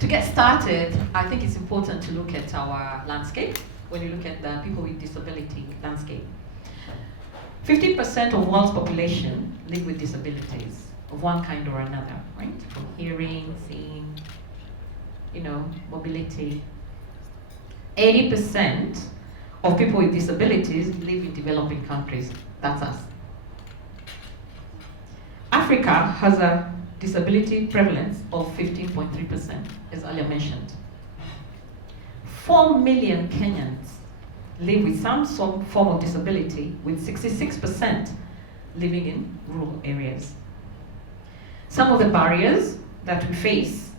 To get started, I think it's important to look at our landscape. When you look at the people with disability landscape, 50% of world's population live with disabilities of one kind or another, right? From hearing, seeing, mobility. 80% of people with disabilities live in developing countries. That's us. Africa has a disability prevalence of 15.3%, as earlier mentioned. 4 million Kenyans live with some form of disability, with 66% living in rural areas. Some of the barriers that we face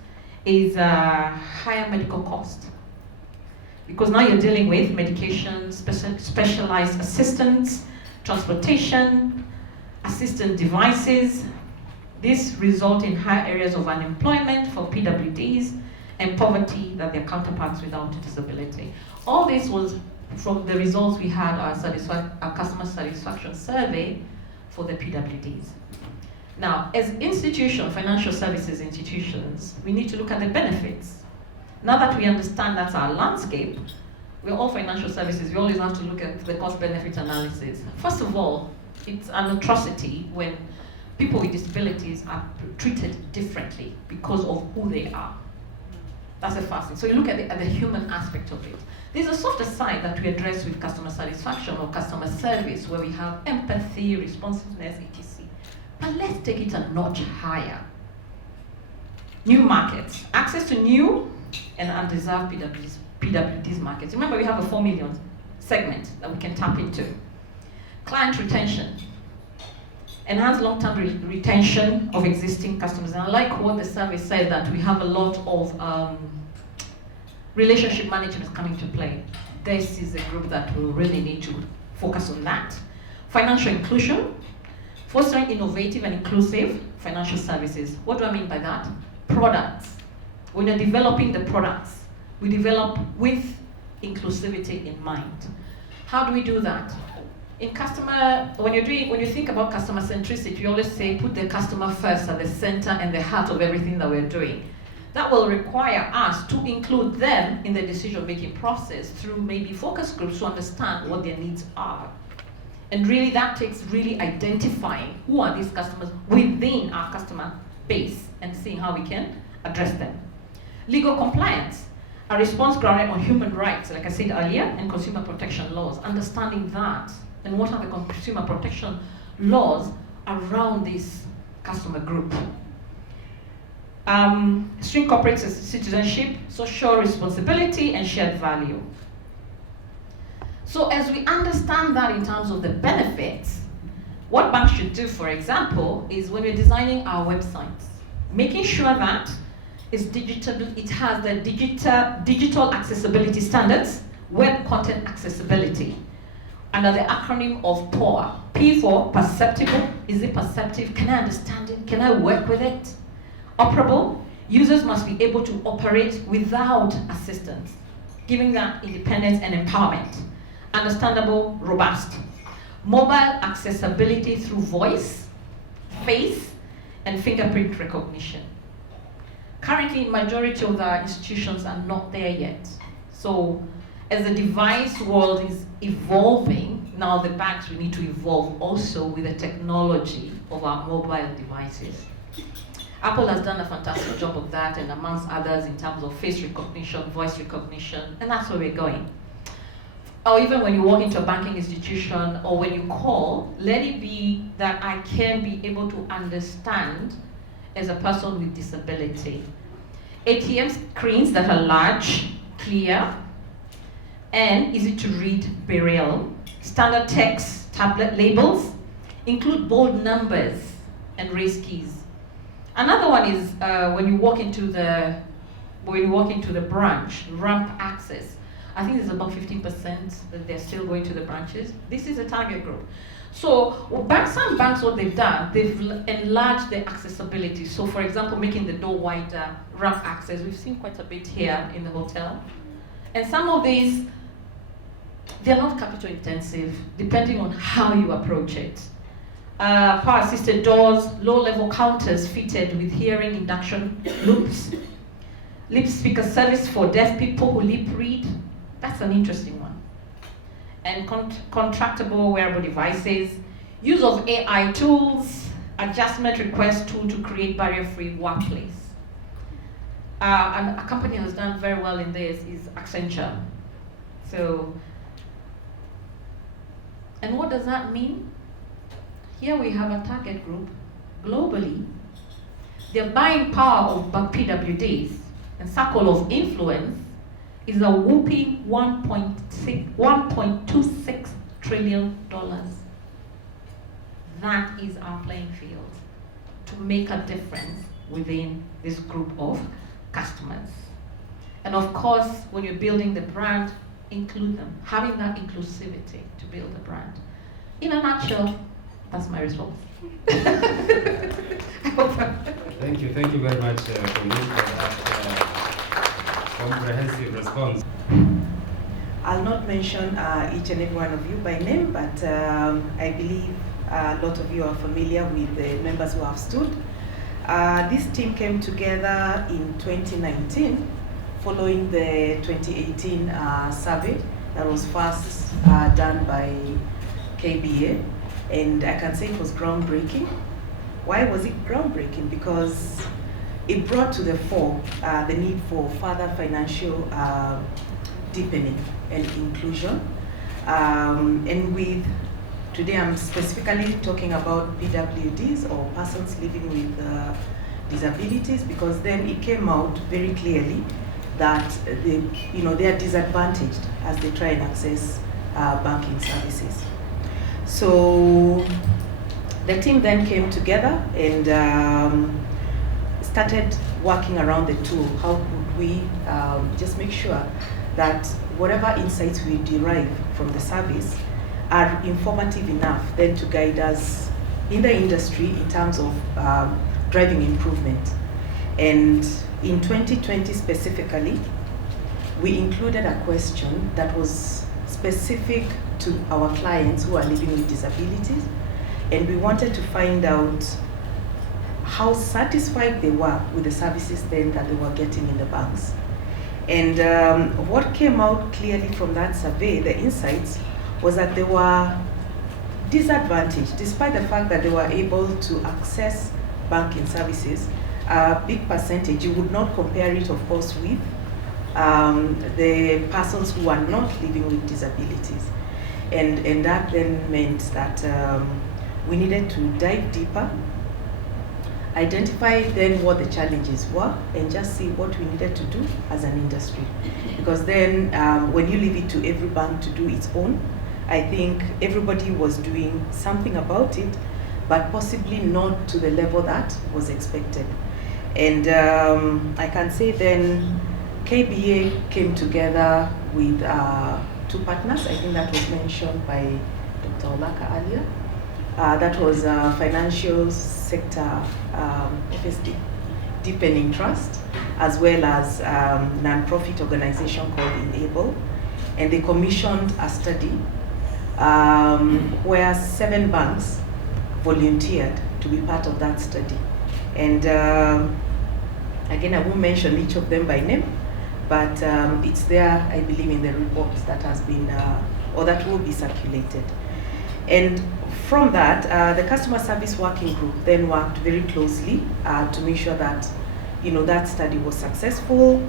is higher medical cost. Because now you're dealing with medication, specialized assistance, transportation, assistant devices. This results in high areas of unemployment for PWDs and poverty that their counterparts without disability. All this was from the results we had our customer satisfaction survey for the PWDs. Now, as financial services institutions, we need to look at the benefits. Now that we understand that's our landscape, we're all financial services, we always have to look at the cost-benefit analysis. First of all, it's an atrocity when people with disabilities are treated differently because of who they are. That's the first thing. So you look at the human aspect of it. There's a softer side that we address with customer satisfaction or customer service, where we have empathy, responsiveness, etc. But let's take it a notch higher. New markets. Access to new and undeserved PWDs markets. Remember, we have a 4 million segment that we can tap into. Client retention. Enhance long-term retention of existing customers. And I like what the survey said, that we have a lot of relationship management coming to play. This is a group that will really need to focus on that. Financial inclusion, fostering innovative and inclusive financial services. What do I mean by that? Products. When you're developing the products, we develop with inclusivity in mind. How do we do that? When you think about customer centricity, you always say put the customer first at the center and the heart of everything that we're doing. That will require us to include them in the decision-making process through maybe focus groups to understand what their needs are. And really that takes really identifying who are these customers within our customer base and seeing how we can address them. Legal compliance, a response grounded on human rights, like I said earlier, and consumer protection laws, understanding that and what are the consumer protection laws around this customer group. String corporate citizenship, social responsibility, and shared value. So as we understand that in terms of the benefits, what banks should do, for example, is when we're designing our websites, making sure that it's digital, it has the digital accessibility standards, web content accessibility, under the acronym of POA. P for perceptible. Is it perceptive? Can I understand it? Can I work with it? Operable. Users must be able to operate without assistance, giving that independence and empowerment. Understandable, robust. Mobile accessibility through voice, face, and fingerprint recognition. Currently, majority of the institutions are not there yet. So as the device world is evolving, now the banks will need to evolve also with the technology of our mobile devices. Apple has done a fantastic job of that, and amongst others in terms of face recognition, voice recognition, and that's where we're going. Or even when you walk into a banking institution or when you call, let it be that I can be able to understand as a person with disability. ATM screens that are large, clear, and easy to read Braille. Standard text tablet labels include bold numbers and raise keys. Another one is when you walk into the branch, ramp access. I think there's about 15% that they're still going to the branches. This is a target group. So some banks, what they've done, they've enlarged the accessibility. So for example, making the door wider, ramp access. We've seen quite a bit here in the hotel. And some of these, they're not capital intensive, depending on how you approach it. Power assisted doors, low level counters fitted with hearing induction loops, Lip speaker service for deaf people who lip read. That's an interesting one. And contractable wearable devices. Use of AI tools. Adjustment request tool to create barrier-free workplace. And a company that has done very well in this is Accenture. So, and what does that mean? Here we have a target group globally. Their buying power of PWDs and circle of influence is a whopping $1.26 trillion. That is our playing field to make a difference within this group of customers. And of course, when you're building the brand, include them, having that inclusivity to build a brand. In a nutshell, that's my response. Thank you very much, Pauline, for that comprehensive response. I'll not mention each and every one of you by name, but I believe a lot of you are familiar with the members who have stood. This team came together in 2019 following the 2018 survey that was first done by KBA, and I can say it was groundbreaking. Why was it groundbreaking? Because it brought to the fore the need for further financial deepening and inclusion. And with today, I'm specifically talking about PWDs, or persons living with disabilities, because then it came out very clearly that they are disadvantaged as they try and access banking services. So the team then came together and started working around the tool. How could we just make sure that whatever insights we derive from the service are informative enough then to guide us in the industry in terms of driving improvement. And in 2020 specifically, we included a question that was specific to our clients who are living with disabilities, and we wanted to find out how satisfied they were with the services then that they were getting in the banks. And what came out clearly from that survey, the insights, was that they were disadvantaged, despite the fact that they were able to access banking services. A big percentage, you would not compare it, of course, with the persons who are not living with disabilities. And that then meant that we needed to dive deeper, identify then what the challenges were, and just see what we needed to do as an industry. Because then when you leave it to every bank to do its own, I think everybody was doing something about it, but possibly not to the level that was expected. And I can say then KBA came together with two partners. I think that was mentioned by Dr. Olaka earlier. That was Financial Sector FSD Deepening Trust, as well as non-profit organization called Enable. And they commissioned a study where 7 banks volunteered to be part of that study. And again, I won't mention each of them by name, but it's there, I believe, in the report that has been, or that will be circulated. And from that, the customer service working group then worked very closely to make sure that, that study was successful.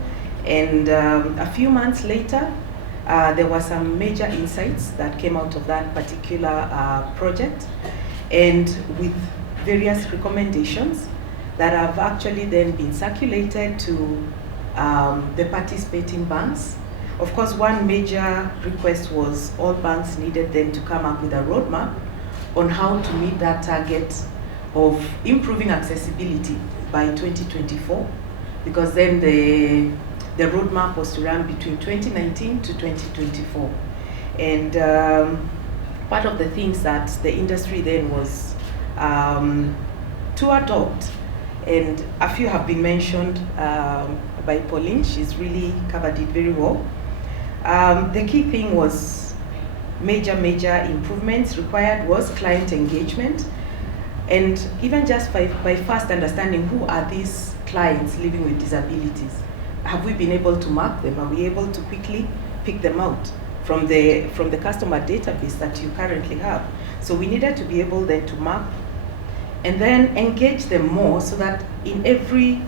And a few months later, there were some major insights that came out of that particular project, and with various recommendations that have actually then been circulated to the participating banks. Of course, one major request was all banks needed then to come up with a roadmap on how to meet that target of improving accessibility by 2024, because then the roadmap was to run between 2019 to 2024. And part of the things that the industry then was to adopt, and a few have been mentioned by Pauline. She's really covered it very well. The key thing was major improvements required was client engagement, and even just by first understanding who are these clients living with disabilities. have we been able to mark them? Are we able to quickly pick them out from the customer database that you currently have? So we needed to be able then to map and then engage them more, so that in every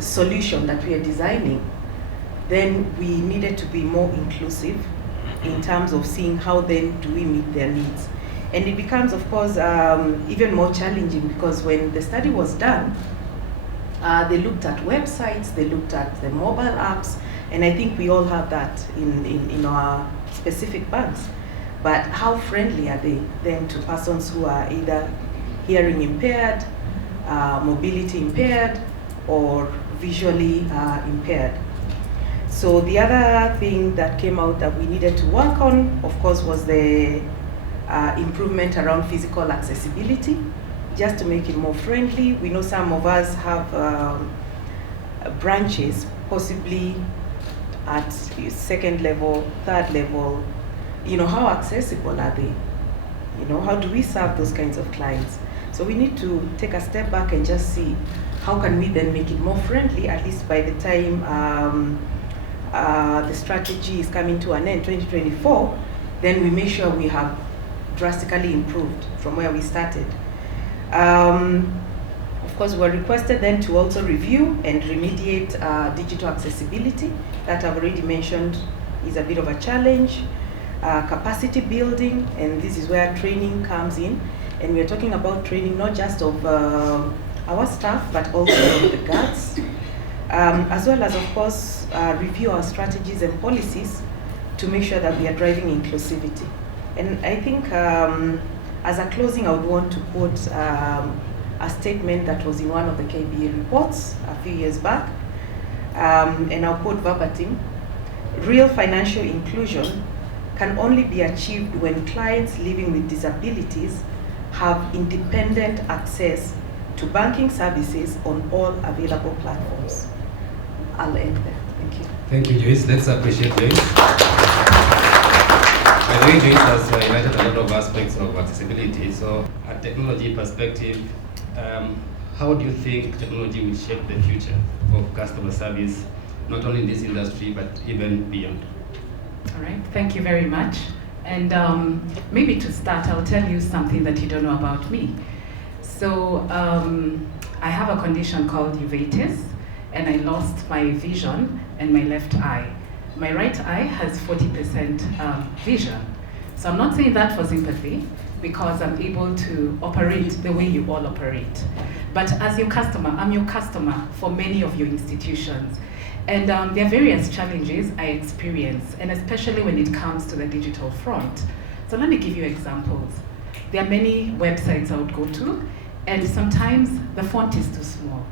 solution that we are designing, then we needed to be more inclusive in terms of seeing how then do we meet their needs. And it becomes, of course, even more challenging, because when the study was done, they looked at websites, they looked at the mobile apps, and I think we all have that in our specific banks. But how friendly are they then to persons who are either hearing impaired, mobility impaired, or visually impaired? So the other thing that came out that we needed to work on, of course, was the improvement around physical accessibility, just to make it more friendly. We know some of us have branches, possibly at second level, third level. How accessible are they? How do we serve those kinds of clients? So we need to take a step back and just see how can we then make it more friendly, at least by the time the strategy is coming to an end, 2024, then we make sure we have drastically improved from where we started. Of course, we're requested then to also review and remediate digital accessibility that I've already mentioned is a bit of a challenge. Capacity building, and this is where training comes in. And we're talking about training not just of our staff, but also the guards, as well as, of course, review our strategies and policies to make sure that we are driving inclusivity. And I think as a closing, I would want to quote a statement that was in one of the KBA reports a few years back, and I'll quote verbatim: "Real financial inclusion can only be achieved when clients living with disabilities have independent access to banking services on all available platforms." I'll end there. Thank you. Thank you, Joyce. Let's appreciate Joyce. By the way, Joyce has highlighted a lot of aspects of accessibility. So, a technology perspective, how do you think technology will shape the future of customer service, not only in this industry, but even beyond? All right, thank you very much. And maybe to start, I'll tell you something that you don't know about me. So I have a condition called uveitis, and I lost my vision in my left eye. My right eye has 40% vision. So I'm not saying that for sympathy, because I'm able to operate the way you all operate. But as your customer, I'm your customer for many of your institutions. And there are various challenges I experience, and especially when it comes to the digital front. So let me give you examples. There are many websites I would go to, and sometimes the font is too small.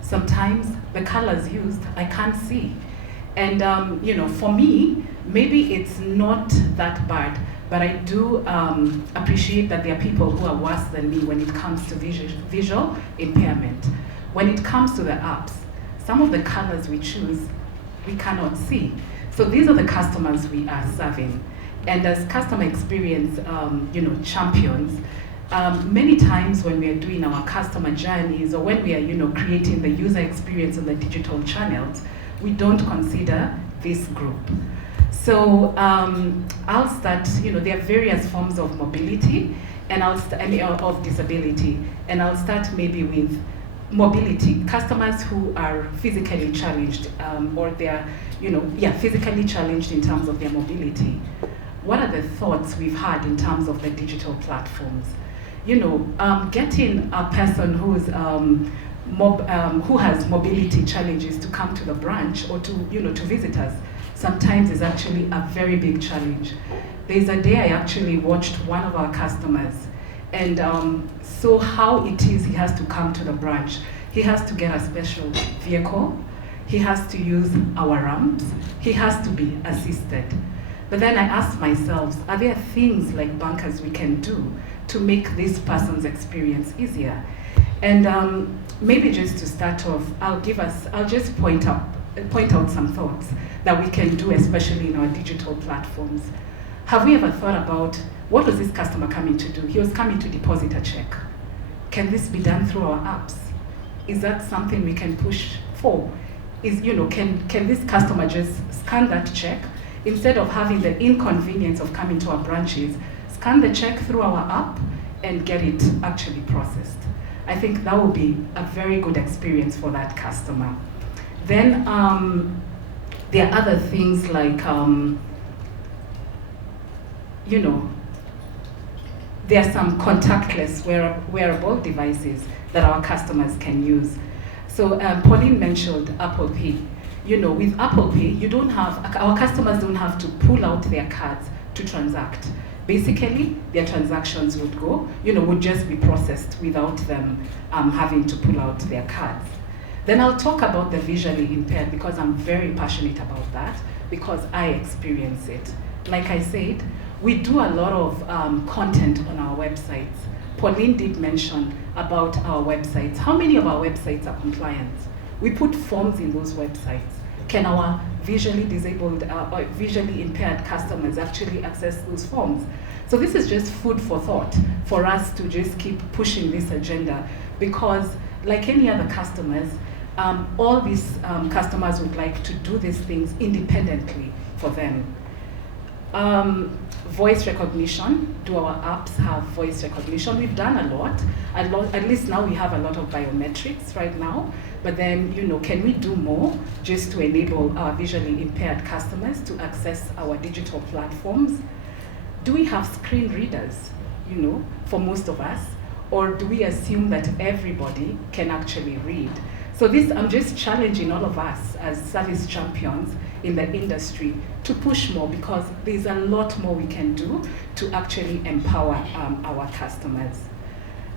Sometimes the colors used, I can't see. And for me, maybe it's not that bad, but I do appreciate that there are people who are worse than me when it comes to visual impairment. When it comes to the apps, some of the colors we choose, we cannot see. So these are the customers we are serving. And as customer experience champions, many times when we are doing our customer journeys, or when we are creating the user experience on the digital channels, we don't consider this group. So I'll start, there are various forms of mobility and of disability, and I'll start maybe with mobility, customers who are physically challenged, or they are, physically challenged in terms of their mobility. What are the thoughts we've had in terms of the digital platforms? Getting a person who's who has mobility challenges to come to the branch or to visit us sometimes is actually a very big challenge. There's a day I actually watched one of our customers, and saw how it is he has to come to the branch. He has to get a special vehicle, he has to use our ramps, he has to be assisted. But then I asked myself, are there things like bankers we can do to make this person's experience easier? And maybe just to start off, I'll just point out some thoughts that we can do, especially in our digital platforms. Have we ever thought about, what was this customer coming to do? He was coming to deposit a check. Can this be done through our apps? Is that something we can push for? is, can this customer just scan that check instead of having the inconvenience of coming to our branches, scan the check through our app and get it actually processed. I think that would be a very good experience for that customer. Then there are other things like, there are some contactless wearable devices that our customers can use. So Pauline mentioned Apple Pay. With Apple Pay, our customers don't have to pull out their cards to transact. Basically, their transactions would just be processed without them having to pull out their cards. Then I'll talk about the visually impaired because I'm very passionate about that because I experience it. Like I said, we do a lot of content on our websites. Pauline did mention about our websites. How many of our websites are compliant? We put forms in those websites. Can our visually disabled or visually impaired customers actually access those forms? So this is just food for thought for us to just keep pushing this agenda because like any other customers, all these customers would like to do these things independently for them. Voice recognition. Do our apps have voice recognition? We've done a lot. At least now we have a lot of biometrics right now. But then, can we do more just to enable our visually impaired customers to access our digital platforms? Do we have screen readers, for most of us? Or do we assume that everybody can actually read? So I'm just challenging all of us as service champions in the industry to push more because there's a lot more we can do to actually empower our customers.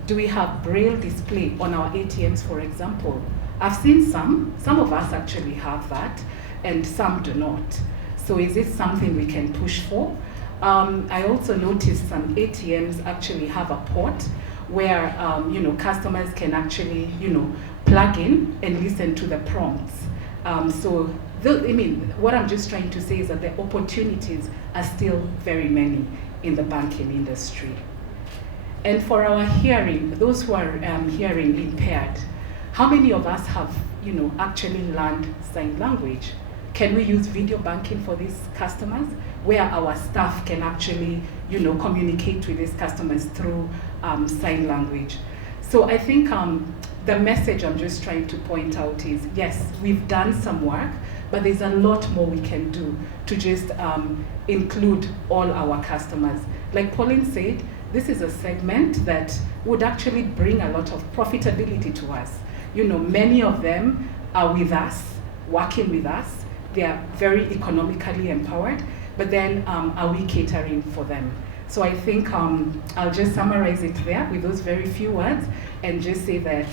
Do we have Braille display on our ATMs, for example? I've seen some of us actually have that, and some do not. So is this something we can push for? I also noticed some ATMs actually have a port where customers can actually plug in and listen to the prompts. What I'm just trying to say is that the opportunities are still very many in the banking industry. And for our hearing, those who are hearing impaired, how many of us have actually learned sign language? Can we use video banking for these customers where our staff can actually communicate with these customers through sign language? So I think the message I'm just trying to point out is, yes, we've done some work, but there's a lot more we can do to just include all our customers. Like Pauline said, this is a segment that would actually bring a lot of profitability to us. Many of them are with us, working with us. They are very economically empowered, but then are we catering for them? So I think I'll just summarize it there with those very few words and just say that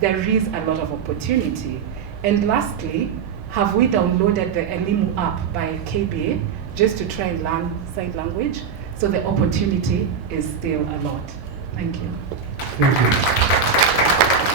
there is a lot of opportunity. And lastly, have we downloaded the Elimu app by KBA just to try and learn sign language? So the opportunity is still a lot. Thank you. Thank you.